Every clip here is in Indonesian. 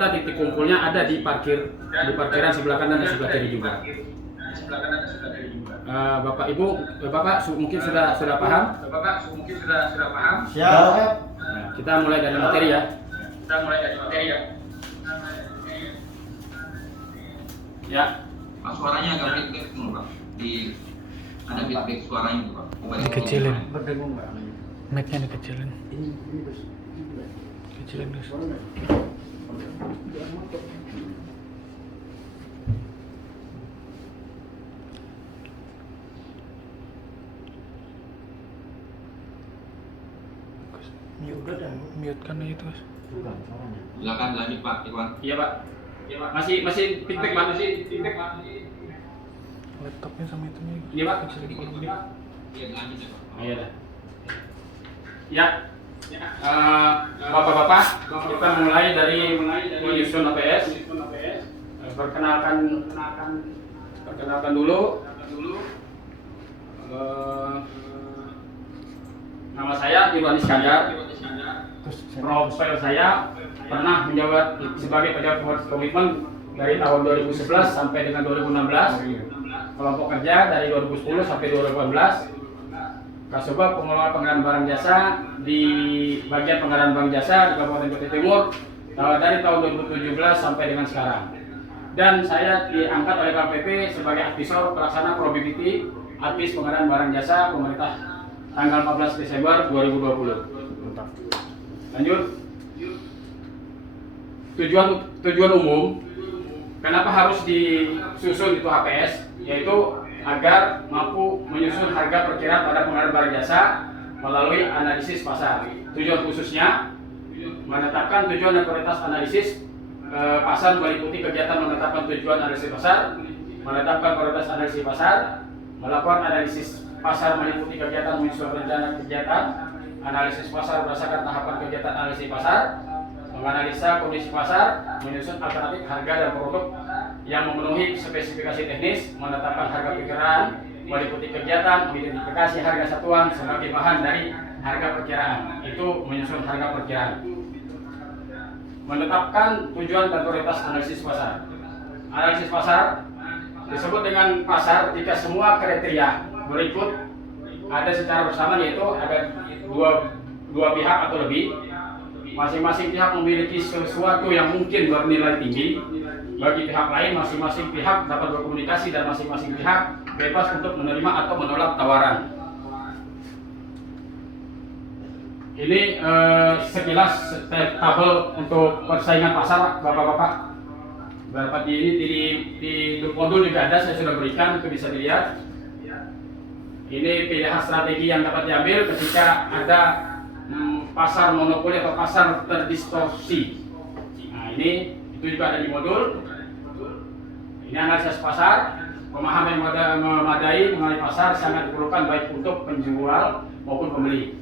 kita titik kumpulnya ada di parkiran sebelah kanan dan sebelah kiri juga. Bapak Ibu, Bapak mungkin sudah paham? Siap. Nah, kita mulai dari materi ya. Ya. Pak, suaranya agak feedback tuh, Pak. Ada feedback suaranya tuh, Pak. Dikecilin. Berdengung Pak. Mic-nya dikecilin. Ini Gus. Kecilin Gus. Mute kan itu Gus. Silakan lanjut Pak Iwan. Iya Pak. Masih feedback Pak. Laptopnya sama itunya. Iya Pak. Iya, lanjut ya Pak. Iya dah. Ya. Bapak-bapak, kita mulai dari menyusun APS. Perkenalkan dulu. Nama saya Iwan Iskandar. Profil saya pernah menjabat sebagai pejabat komitmen dari tahun 2011 sampai dengan 2016. Kelompok kerja dari 2010 sampai 2018. Kasubag pengelola pengadaan barang jasa di bagian pengadaan bank jasa di Kabupaten Kutai Timur dari tahun 2017 sampai dengan sekarang. Dan saya diangkat oleh KPP sebagai advisor pelaksana probability advis pengadaan barang jasa pemerintah tanggal 14 Desember 2020. Lanjut. Tujuan umum kenapa harus disusun itu HPS, yaitu agar mampu menyusun harga perkiraan pada pengadaan barang jasa melalui analisis pasar. Tujuan khususnya menetapkan tujuan dan prioritas analisis pasar meliputi kegiatan menetapkan tujuan analisis pasar, menetapkan prioritas analisis pasar, melakukan analisis pasar meliputi kegiatan menyusun rencana kegiatan, analisis pasar berdasarkan tahapan kegiatan analisis pasar, menganalisa kondisi pasar, menyusun alternatif harga dan produk yang memenuhi spesifikasi teknis, menetapkan harga perkiraan, meliputi kegiatan, mengidentifikasi harga satuan sebagai bahan dari harga perkiraan. Itu menyusun harga perkiraan. Menetapkan tujuan dan prioritas analisis pasar. Analisis pasar disebut dengan pasar jika semua kriteria berikut ada secara bersama, yaitu ada dua pihak atau lebih. Masing-masing pihak memiliki sesuatu yang mungkin bernilai tinggi bagi pihak lain. Masing-masing pihak dapat berkomunikasi dan masing-masing pihak bebas untuk menerima atau menolak tawaran. Ini sekilas tabel untuk persaingan pasar, bapak-bapak. Dapat di modul juga ada, saya sudah berikan, itu bisa dilihat. Ini pilihan strategi yang dapat diambil ketika ada pasar monopoli atau pasar terdistorsi. Nah, itu juga ada di modul. Ini analisis pasar, pemahaman yang memadai mengenai pasar sangat diperlukan baik untuk penjual maupun pembeli.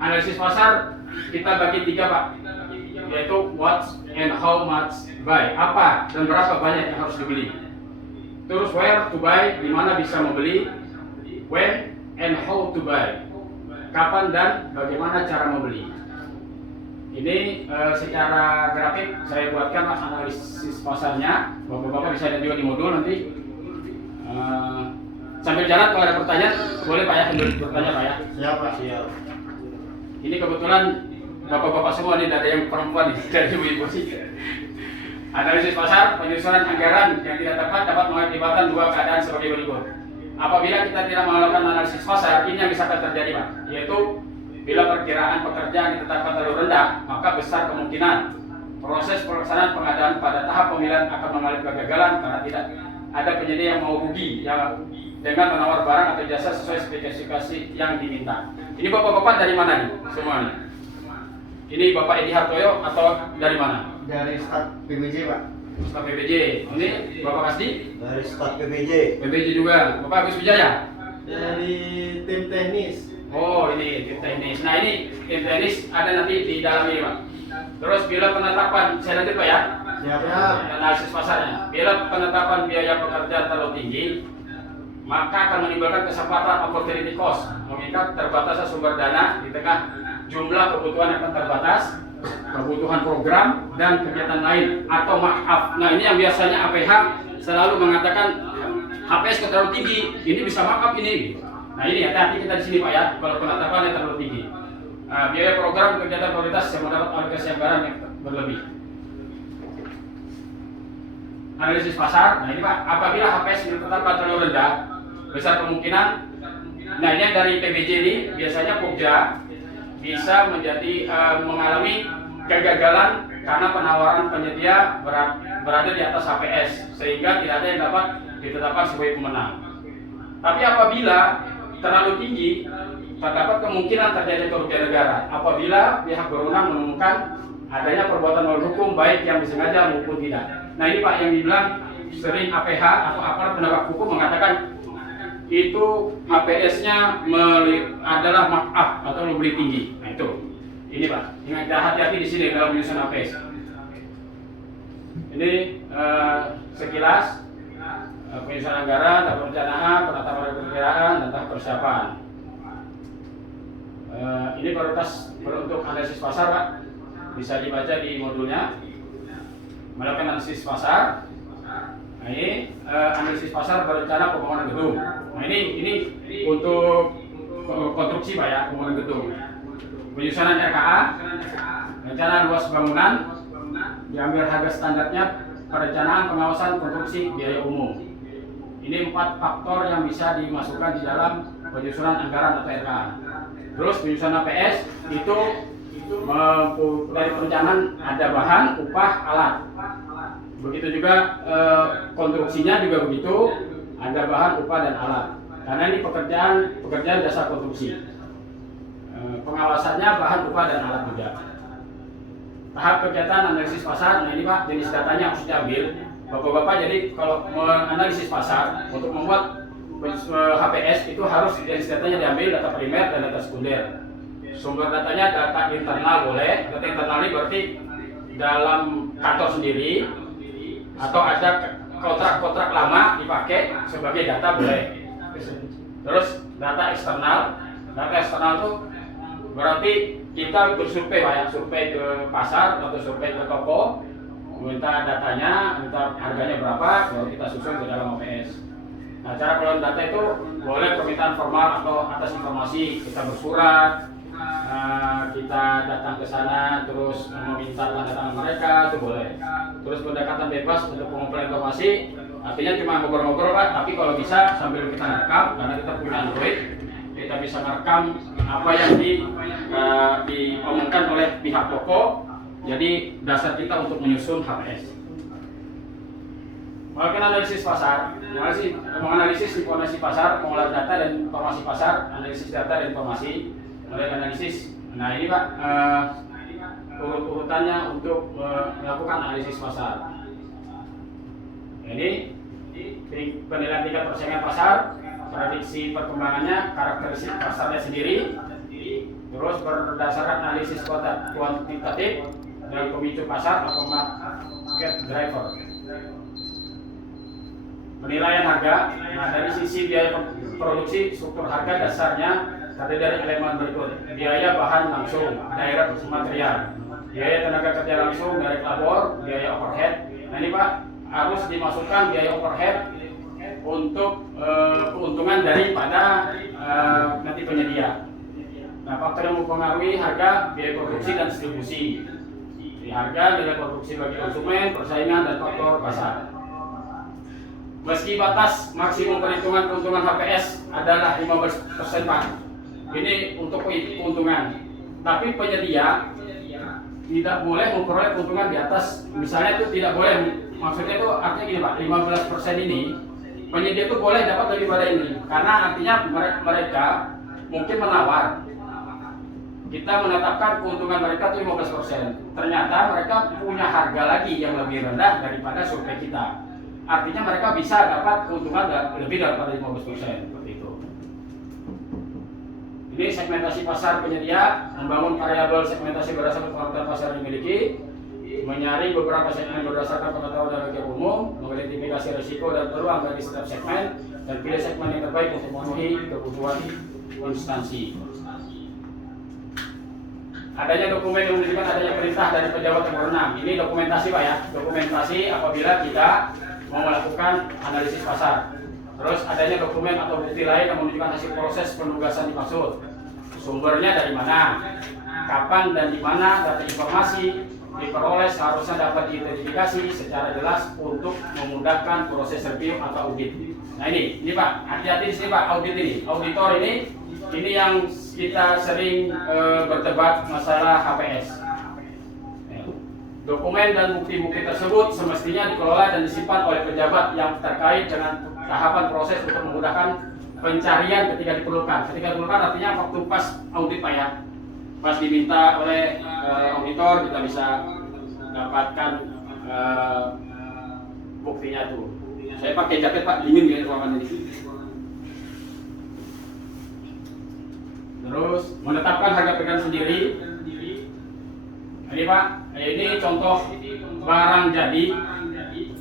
Analisis pasar kita bagi 3 Pak, yaitu what and how much buy, apa dan berapa banyak yang harus dibeli. Terus where to buy, di mana bisa membeli, when and how to buy, kapan dan bagaimana cara membeli. Ini secara grafik saya buatkan analisis pasarnya. Bapak-bapak bisa lihat juga di modul nanti. Sambil jalan kalau ada pertanyaan boleh Pak ya, bertanya Pak ya. Siap Pak. Siap. Ini kebetulan bapak-bapak semua nih, ada yang perempuan nih, dari ibu-ibu sih. Analisis pasar, penyusunan anggaran yang tidak tepat dapat mengakibatkan 2 keadaan sebagai berikut. Apabila kita tidak melakukan analisis pasar, ini yang bisa terjadi Pak, yaitu bila perkiraan pekerjaan ditetapkan terlalu rendah, maka besar kemungkinan proses pelaksanaan pengadaan pada tahap pemilihan akan mengalami kegagalan karena tidak ada penyedia yang mau rugi ya, dengan menawar barang atau jasa sesuai spesifikasi yang diminta. Ini bapak-bapak dari mana nih semuanya? Ini Bapak Edi Hartoyo atau dari mana? Dari staf PBJ Pak. Staf PBJ. Ini Bapak Kasdi? Dari staf PBJ. PBJ juga. Bapak Agus Wijaya? Dari tim teknis. Oh, ini tim teknis. Nah, ini tim teknis ada nanti di dalam ini Pak. Terus bila penetapan, saya lanjut Pak ya? Siap. Analisis pasarnya. Bila penetapan biaya pekerjaan terlalu tinggi, maka akan menimbulkan kesempatan opportunity cost, mengingat terbatasnya sumber dana di tengah jumlah kebutuhan yang terbatas. kebutuhan program dan kegiatan lain atau maaf. Nah, ini yang biasanya APH selalu mengatakan HPS terlalu tinggi, ini bisa maaf ini. Nah, ini hati-hati kita di sini Pak ya, kalau penetapan yang terlalu tinggi. Biaya program kegiatan prioritas yang mendapat alokasi anggaran yang berlebih. Analisis pasar. Nah, ini Pak, apabila HPS ditetapkan terlalu rendah, besar kemungkinan. Nah, ini yang dari PBJ ini biasanya Pokja bisa menjadi mengalami kegagalan karena penawaran penyedia berada di atas HPS sehingga tidak ada yang dapat ditetapkan sebagai pemenang. Tapi apabila terlalu tinggi, terdapat kemungkinan terjadi kerugian negara apabila pihak berwenang menemukan adanya perbuatan melawan hukum baik yang disengaja maupun tidak. Nah, ini Pak yang dibilang sering APH atau aparat penegak hukum mengatakan itu HPS-nya adalah markup atau lebih tinggi. Nah, itu. Ini Pak, ingat hati-hati di sini dalam menyusun HPS. Ini sekilas penyusunan anggaran, tahap perencanaan, penetapan perkiraan, dan tahap persiapan. Ini prioritas untuk analisis pasar Pak, bisa dibaca di modulnya. Melakukan analisis pasar. Nah, ini analisis pasar berencana pembangunan gedung. Nah, ini untuk konstruksi Pak ya, pembangunan gedung. Penyusunan RKA, rencana luas bangunan, diambil harga standarnya, perencanaan pengawasan konstruksi biaya umum. Ini 4 faktor yang bisa dimasukkan di dalam penyusunan anggaran atau RKA. Terus penyusunan APS itu dari perencanaan ada bahan, upah, alat. Begitu juga konstruksinya juga begitu, ada bahan, upah, dan alat. Karena ini pekerjaan jasa konstruksi. Pengawasannya bahan, upah, dan alat juga. Tahap kegiatan analisis pasar. Nah, ini Pak jenis datanya harus diambil. Bapak-bapak jadi kalau menganalisis pasar untuk membuat HPS itu harus jenis datanya diambil data primer dan data sekunder. Sumber datanya data internal boleh. Data internal ini berarti dalam kantor sendiri atau ada kontrak-kontrak lama dipakai sebagai data boleh. Terus data eksternal itu berarti kita bersurvei Pak ya, survei ke pasar atau survei ke toko, minta datanya, minta harganya berapa, baru kita susun ke dalam OPS. Nah, cara pengelolaan data itu boleh permintaan formal atau atas informasi, kita bersurat, kita datang ke sana terus meminta tanda tangan mereka, itu boleh. Terus pendekatan bebas untuk pengumpulan informasi, artinya cuma ngobrol-ngobrol Pak, tapi kalau bisa sambil kita rekam, karena kita punya Android, kita bisa merekam apa yang diomongkan oleh pihak toko. Jadi dasar kita untuk menyusun HPS. Melakukan analisis pasar, menganalisis informasi pasar, pengolahan data dan informasi pasar, analisis data dan informasi, mulai analisis. Nah, ini Pak urut-urutannya untuk melakukan analisis pasar. Ini penilaian tingkat persaingan pasar, prediksi perkembangannya, karakteristik pasarnya sendiri, terus berdasarkan analisis kuantitatif dan pemicu pasar atau market driver. Penilaian harga. Nah, dari sisi biaya produksi, struktur harga dasarnya terdiri dari elemen berikut: biaya bahan langsung, direct material, biaya tenaga kerja langsung, direct labor, biaya overhead. Nah, ini Pak harus dimasukkan biaya overhead untuk keuntungan daripada nanti penyedia. Nah, faktor yang mempengaruhi harga, biaya produksi dan distribusi. Di harga, nilai produksi bagi konsumen, persaingan, dan faktor pasar. Meski batas maksimum perhitungan keuntungan HPS adalah 15% Pak. Ini untuk keuntungan. Tapi penyedia tidak boleh memperoleh keuntungan di atas, misalnya itu tidak boleh. Maksudnya itu artinya gini Pak, 15% ini penyedia itu boleh dapat lebih pada ini, karena artinya mereka mungkin menawar. Kita menetapkan keuntungan mereka itu 15%. Ternyata mereka punya harga lagi yang lebih rendah daripada survei kita. Artinya mereka bisa dapat keuntungan lebih daripada 15%, seperti itu. Ini segmentasi pasar penyedia, membangun variabel segmentasi berdasarkan pengetahuan pasar yang dimiliki, menyaring beberapa segmen berdasarkan pengetahuan dan bagian umum, mengidentifikasi risiko dan peluang dari setiap segmen, dan pilih segmen yang terbaik untuk memenuhi kebutuhan instansi. adanya dokumen yang menunjukkan adanya perintah dari pejabat yang berwenang. Ini dokumentasi Pak ya, dokumentasi apabila kita mau melakukan analisis pasar. Terus adanya dokumen atau bukti lain yang menunjukkan hasil proses penugasan dimaksud. Sumbernya dari mana, kapan dan di mana data informasi diperoleh seharusnya dapat diidentifikasi secara jelas untuk memudahkan proses review atau audit. Nah ini Pak, hati-hati di sini Pak, audit ini, auditor ini yang kita sering berdebat masalah HPS. Dokumen dan bukti-bukti tersebut semestinya dikelola dan disimpan oleh pejabat yang terkait dengan tahapan proses untuk memudahkan pencarian ketika diperlukan. Ketika diperlukan artinya waktu pas audit Pak ya, pas diminta oleh auditor kita bisa dapatkan buktinya tuh. Saya pakai jaket Pak, dingin ya ruangan ini. Terus menetapkan harga pegangan sendiri. Ini Pak, ini contoh barang jadi.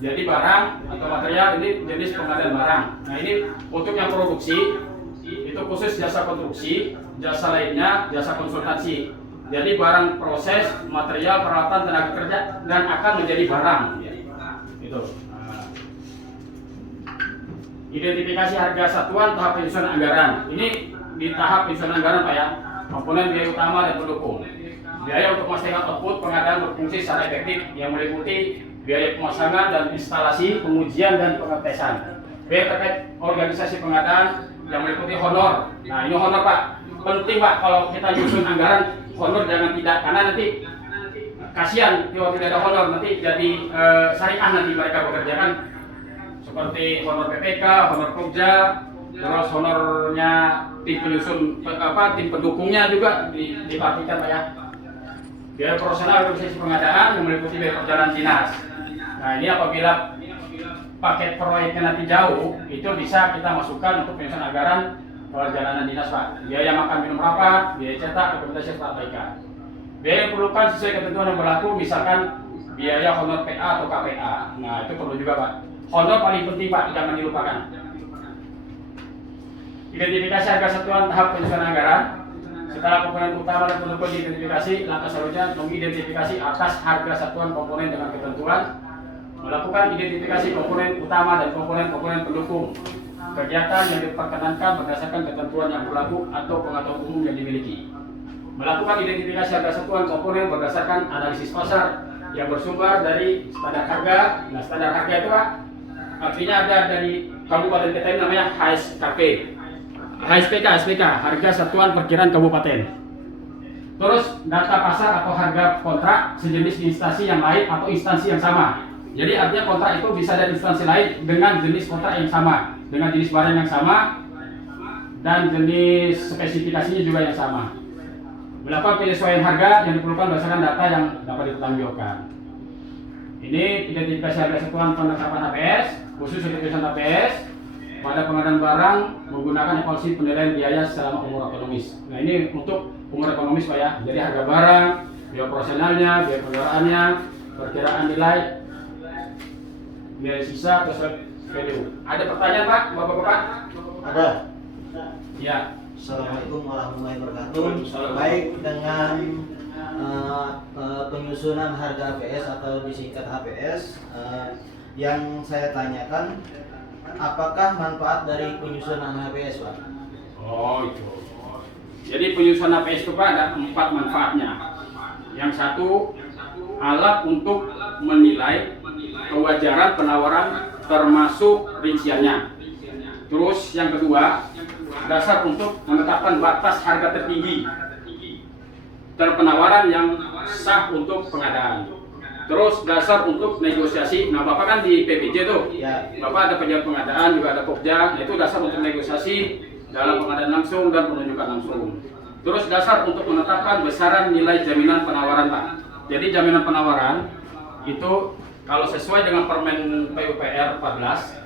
Jadi barang atau material ini jenis pengadaan barang. Nah ini untuk yang produksi itu khusus jasa konstruksi, jasa lainnya jasa konsultasi. Jadi barang proses, material, peralatan, tenaga kerja dan akan menjadi barang. Itu. Nah. Identifikasi harga satuan tahap penyusunan anggaran. Ini di tahap penyusunan anggaran Pak ya. Komponen biaya utama dan pendukung. Biaya untuk memastikan output pengadaan berfungsi secara efektif yang meliputi biaya pemasangan dan instalasi, pengujian dan pengetesan. Biaya terkait organisasi pengadaan yang meliputi honor. Nah ini honor Pak, penting Pak kalau kita nyusun anggaran honor jangan tidak, karena nanti kasihan kalau tidak ada honor nanti jadi syariah nanti mereka bekerja kan, seperti honor PPK, honor Pokja, terus honornya tim penyusun tim pendukungnya juga diperhatikan Pak ya. Biaya profesional organisasi pengadaan yang meliputi biaya perjalanan dinas. Nah ini apabila paket proyeknya nanti jauh, itu bisa kita masukkan untuk penyusunan anggaran perjalanan dinas Pak. Biaya makan minum rapat, biaya cetak, dokumentasi serta perbaikan. Biaya yang diperlukan sesuai ketentuan yang berlaku, misalkan biaya honor PA atau KPA. Nah itu perlu juga Pak. Honor paling penting Pak, jangan dilupakan. Identifikasi harga satuan tahap penyusunan anggaran. Setelah komponen utama dan pendukung diidentifikasi, langkah selanjutnya mengidentifikasi atas harga satuan komponen dengan ketentuan, melakukan identifikasi komponen utama dan komponen pendukung, kegiatan yang diperkenankan berdasarkan ketentuan yang berlaku atau pengetahuan umum yang dimiliki, melakukan identifikasi harga satuan komponen berdasarkan analisis pasar yang bersumber dari standar harga. Nah standar harga itu Pak, artinya ada dari kabupaten kita ini namanya HSKP. HSPK, harga satuan perkiraan kabupaten. Terus data pasar atau harga kontrak sejenis di instansi yang lain atau instansi yang sama. Jadi artinya kontrak itu bisa dari instansi lain dengan jenis kontrak yang sama, dengan jenis barang yang sama dan jenis spesifikasinya juga yang sama. Melakukan penyesuaian harga yang diperlukan berdasarkan data yang dapat dipertanggungjawabkan. Ini identifikasi harga satuan penetapan HPS, khusus untuk penyusunan HPS. Pada pengadaan barang menggunakan evaluasi penilaian biaya selama umur ekonomis. Nah ini untuk umur ekonomis Pak ya. Jadi harga barang, biaya operasionalnya, biaya penggunaannya, perkiraan nilai, biaya sisa, terus value. Ada pertanyaan Pak, Bapak-bapak? Ada. Ya. Assalamualaikum warahmatullahi wabarakatuh. Baik, dengan penyusunan harga HPS atau disingkat HPS, yang saya tanyakan, apakah manfaat dari penyusunan HPS Pak? Oh itu. Jadi penyusunan HPS itu Pak ada 4 manfaatnya. Yang satu, alat untuk menilai kewajaran penawaran termasuk rinciannya. Terus yang kedua, dasar untuk menetapkan batas harga tertinggi terpenawaran yang sah untuk pengadaan. Terus dasar untuk negosiasi. Nah Bapak kan di PPJ tuh Ya. Bapak ada pejabat pengadaan, juga ada Pokja. Nah itu dasar untuk negosiasi dalam pengadaan langsung dan penunjukan langsung. Terus dasar untuk menetapkan besaran nilai jaminan penawaran Pak. Jadi jaminan penawaran itu kalau sesuai dengan Permen PUPR 14,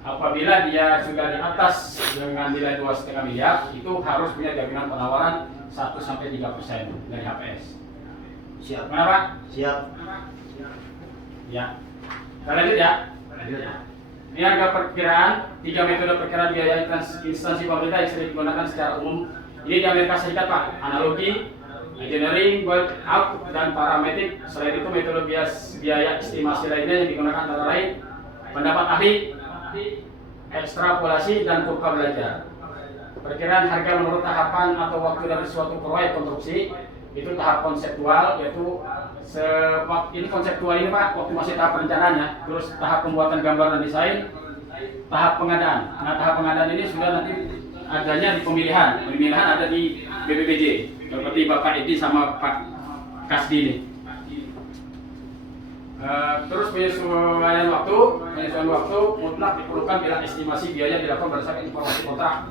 apabila dia sudah di atas dengan nilai 2,5 miliar, itu harus punya jaminan penawaran 1-3% dari HPS. Siap. Kenapa? Siap. Ya. Kita lanjut ya. Ini harga perkiraan, 3 metode perkiraan biaya instansi pemerintah yang sering digunakan secara umum. Ini di Amerika Serikat Pak, analogi, engineering, workout, dan paramedik. Selain itu metode biaya estimasi lainnya yang digunakan antara lain pendapat ahli, ekstrapolasi, dan kurva belajar. Perkiraan harga menurut tahapan atau waktu dari suatu proyek konstruksi itu tahap konseptual, yaitu ini konseptual ini Pak, waktu masih tahap perencanaannya, terus tahap pembuatan gambar dan desain, tahap pengadaan. Nah, tahap pengadaan ini sudah nanti adanya di pemilihan. Pemilihan ada di BPBJ, seperti Bapak Edi sama Pak Kasdi ini. Terus penyesuaian waktu mutlak diperlukan bila estimasi biaya dilakukan berdasarkan informasi kontrak.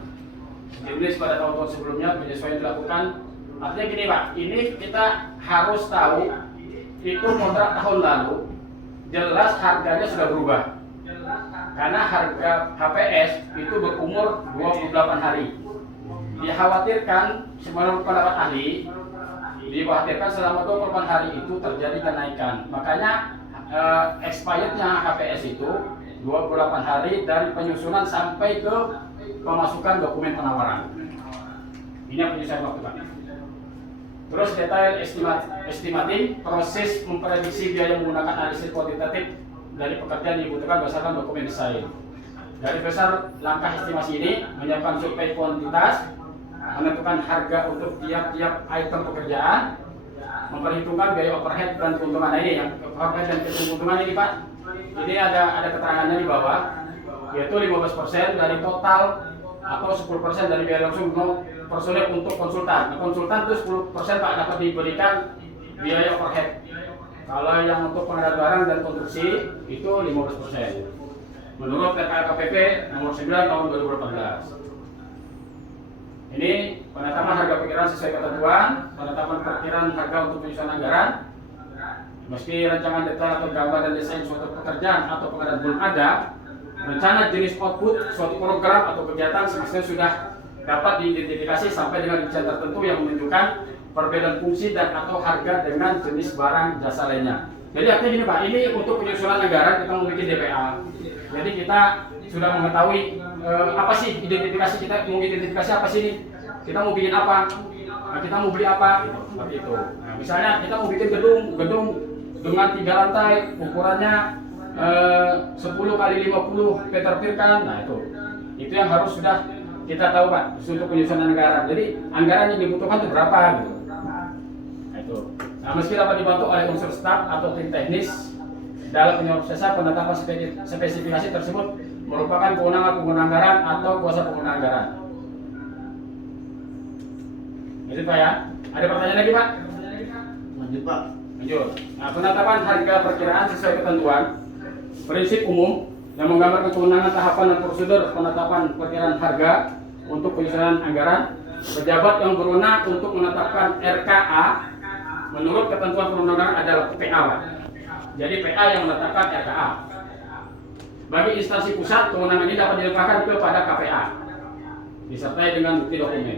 Ditulis pada tahun-tahun sebelumnya, penyesuaian dilakukan. Artinya gini Pak, ini kita harus tahu itu kontrak tahun lalu jelas harganya sudah berubah. Karena harga HPS itu berumur 28 hari. Dikhawatirkan, menurut pendapat ahli, dikhawatirkan selama 28 hari itu terjadi kenaikan. Makanya expirednya HPS itu 28 hari dari penyusunan sampai ke pemasukan dokumen penawaran. Ini yang penyusunan waktu Pak. Terus detail estimating, proses memprediksi biaya menggunakan analisis kuantitatif dari pekerjaan yang dibutuhkan berdasarkan dokumen desain. Dari besar langkah estimasi ini menyiapkan survei kuantitas, menentukan harga untuk tiap-tiap item pekerjaan, memperhitungkan biaya overhead dan keuntungan. Nah, ini yang overhead dan keuntungan ini Pak. Ini ada keterangannya di bawah, yaitu 15% dari total atau 10% dari biaya langsung personil untuk konsultan. Nah, konsultan itu 10% Pak dapat diberikan biaya overhead. Kalau yang untuk pengadaan barang dan konstruksi itu 15%. Menurut RKKPP nomor 9 tahun 2018. Ini penetapan harga perkiraan sesuai ketentuan, penetapan perkiraan harga untuk penyusunan anggaran. Meski rancangan detail atau gambar dan desain suatu pekerjaan atau pengadaan belum ada, rencana jenis output suatu program atau kegiatan semestinya sudah dapat diidentifikasi sampai dengan rincian tertentu yang menunjukkan perbedaan fungsi dan atau harga dengan jenis barang jasa lainnya. Jadi artinya gini Pak, ini untuk penyusunan anggaran kita mau bikin DPA. Jadi kita sudah mengetahui apa sih identifikasi kita, mau identifikasi apa sih ini? Kita mau bikin apa? Nah, kita mau beli apa? Gitu, seperti itu. Nah, misalnya kita mau bikin gedung dengan 3 lantai, ukurannya 10 kali 50 meter kan. Nah itu yang harus sudah kita tahu Pak untuk penyusunan anggaran. Jadi anggaran yang dibutuhkan itu berapa gitu. Nah itu. Nah, meski dapat dibantu oleh unsur staf atau tim teknis dalam penyelesaian penetapan spesifikasi tersebut merupakan kewenangan pengguna anggaran atau kuasa pengguna anggaran. Itu Pak ya. Ada pertanyaan lagi Pak? Lanjut Pak. Lanjut. Nah, penetapan harga perkiraan sesuai ketentuan prinsip umum yang menggambarkan kewenangan tahapan dan prosedur penetapan perkiraan harga untuk penyusunan anggaran. Pejabat yang berwenang untuk menetapkan RKA menurut ketentuan perundang-undangan adalah PA. Jadi PA yang menetapkan RKA. Bagi instansi pusat, kewenangan ini dapat dilimpahkan kepada KPA disertai dengan bukti dokumen.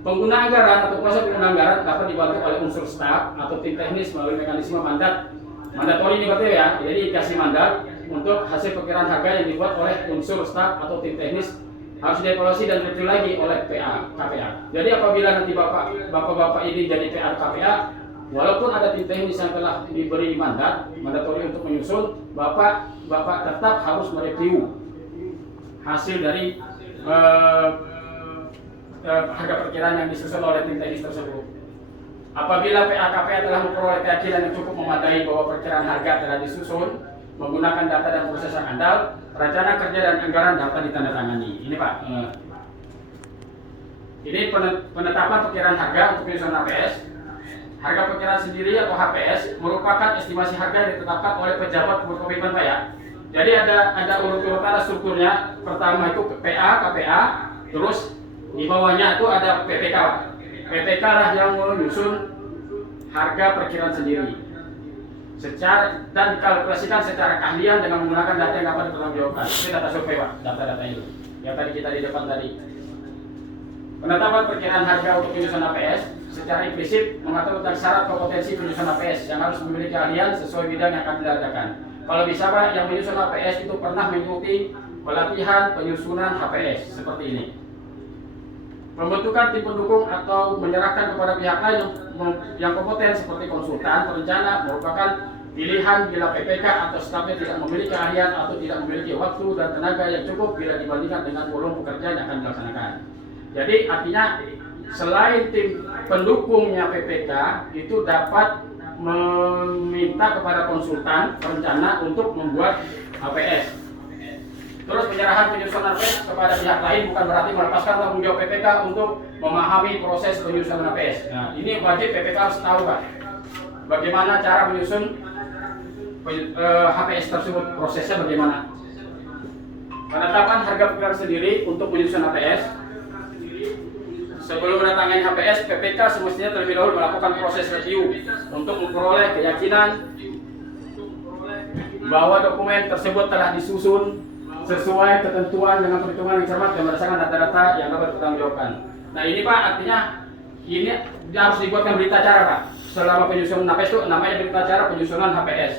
Pengguna anggaran atau kuasa pengguna anggaran dapat dibantu oleh unsur staf atau tim teknis melalui mekanisme mandatori ini berarti ya. Jadi dikasih mandat untuk hasil perkiraan harga yang dibuat oleh unsur staf atau tim teknis harus dievaluasi dan direview lagi oleh KPA. Jadi apabila nanti bapak-bapak ini jadi PA KPA, walaupun ada tim teknis yang telah diberi mandatori untuk menyusun, bapak tetap harus mereview hasil dari harga perkiraan yang disusun oleh tim teknis tersebut. Apabila PA-KPA telah memperoleh keyakinan yang cukup memadai bahwa perkiraan harga telah disusun menggunakan data dan proses yang andal, rencana kerja dan anggaran dapat ditandatangani. Ini Pak. Ini penetapan perkiraan harga untuk penyusunan HPS. Harga perkiraan sendiri atau HPS merupakan estimasi harga yang ditetapkan oleh pejabat berkomitmen Pak ya. Jadi ada urut-urutan strukturnya. Pertama itu PA, KPA, terus di bawahnya itu ada PPK. PPK lah yang menyusun harga perkiraan sendiri dan dikalkulasikan secara keahlian dengan menggunakan data yang dapat dipertanggungjawabkan. Itu data survei Pak, data-data itu yang tadi kita di depan tadi. Penetapan perkiraan harga untuk penyusunan APS secara implisit mengatur tentang syarat kompetensi penyusunan APS yang harus memiliki keahlian sesuai bidang yang akan diadakan. Kalau bisa Pak, yang menyusun APS itu pernah mengikuti pelatihan penyusunan HPS seperti ini. Pembentukan tim pendukung atau menyerahkan kepada pihak lain yang kompeten seperti konsultan perencana merupakan pilihan bila PPK atau stafnya tidak memiliki keahlian atau tidak memiliki waktu dan tenaga yang cukup bila dibandingkan dengan volume pekerjaan yang akan dilaksanakan. Jadi artinya selain tim pendukungnya PPK itu dapat meminta kepada konsultan perencana untuk membuat HPS. Terus penyerahan penyusunan HPS kepada pihak lain bukan berarti melepaskan tanggung jawab PPK untuk memahami proses penyusunan HPS. Nah, ini wajib PPK harus tahu, Pak. Bagaimana cara menyusun HPS tersebut, prosesnya bagaimana. Penetapan harga perkiraan sendiri untuk menyusun HPS. Sebelum menandatangani HPS, PPK semestinya terlebih dahulu melakukan proses review untuk memperoleh keyakinan bahwa dokumen tersebut telah disusun sesuai ketentuan dengan perhitungan yang cermat dan berdasarkan data-data yang dapat dipertanggungjawabkan. Nah ini Pak, artinya ini harus dibuatkan berita acara Pak. Selama penyusunan HPS itu namanya berita acara penyusunan HPS.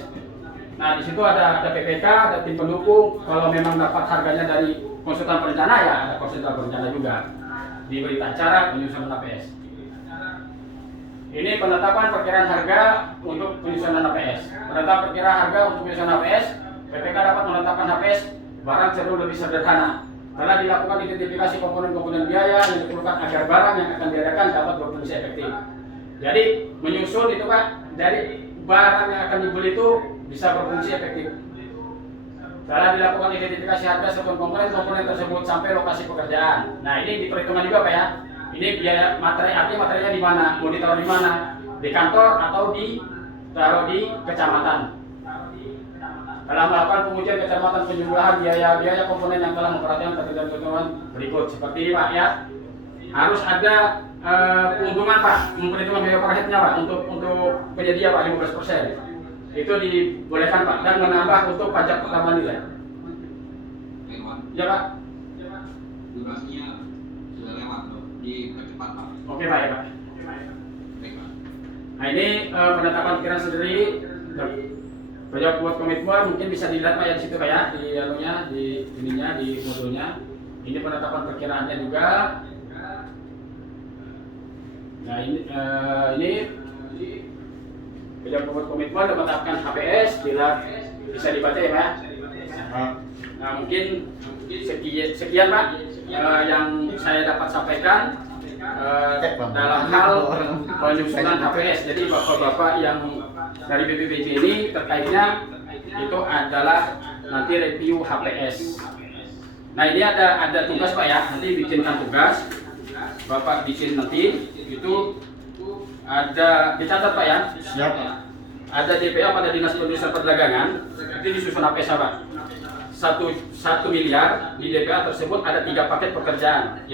Nah di situ ada PPK, ada tim pendukung. Kalau memang dapat harganya dari konsultan perencana ya ada konsultan perencana juga di berita acara penyusunan HPS. Ini penetapan perkiraan harga untuk penyusunan HPS. Penetapan perkiraan harga untuk penyusunan HPS, PPK dapat menetapkan HPS barang cenderung lebih sederhana. Telah dilakukan identifikasi komponen-komponen biaya yang diperlukan agar barang yang akan diadakan dapat berfungsi efektif. Jadi menyusun itu Pak, dari barang yang akan dibeli itu bisa berfungsi efektif. Telah dilakukan identifikasi harga serta komponen-komponen tersebut sampai lokasi pekerjaan. Nah ini diperhitungkan juga Pak ya. Ini biaya materi, artinya materinya di mana? Mau ditaruh di mana? Di kantor atau ditaruh di kecamatan. Dalam melakukan pengujian kecermatan penjumlahan biaya komponen yang telah memperhatikan ketentuan berikut seperti ini Pak ya. Harus ada keuntungan Pak, memperhitungkan biaya overheadnya Pak untuk penyedia Pak 15%. Itu dibolehkan Pak dan menambah untuk pajak pertambahan nilai. Ya Pak. Durasinya sudah lewat loh, dipercepat Pak. Oke Pak ya Pak. Baik Pak. Nah ini penetapan pikiran sendiri. Banyak buat komitmen mungkin bisa dilihat Pak ya di situ Pak ya, di anunya, di ininya, di modulnya. Ini penetapan perkiraannya juga. Nah ini banyak buat komitmen menetapkan HPS, bila bisa dibaca ya Pak. Nah mungkin sekian Pak yang saya dapat sampaikan dalam hal penyusunan HPS. Jadi bapak-bapak yang dari BPBJ ini terkaitnya itu adalah nanti review HPS. Nah ini ada tugas Pak ya, nanti bikinkan tugas, Bapak bikin nanti itu ada dicatat Pak ya. Siap Pak. Ada DPA pada Dinas Perindustrian Perdagangan, itu disusun HPS Pak. 1 miliar di DPA tersebut ada 3 paket pekerjaan.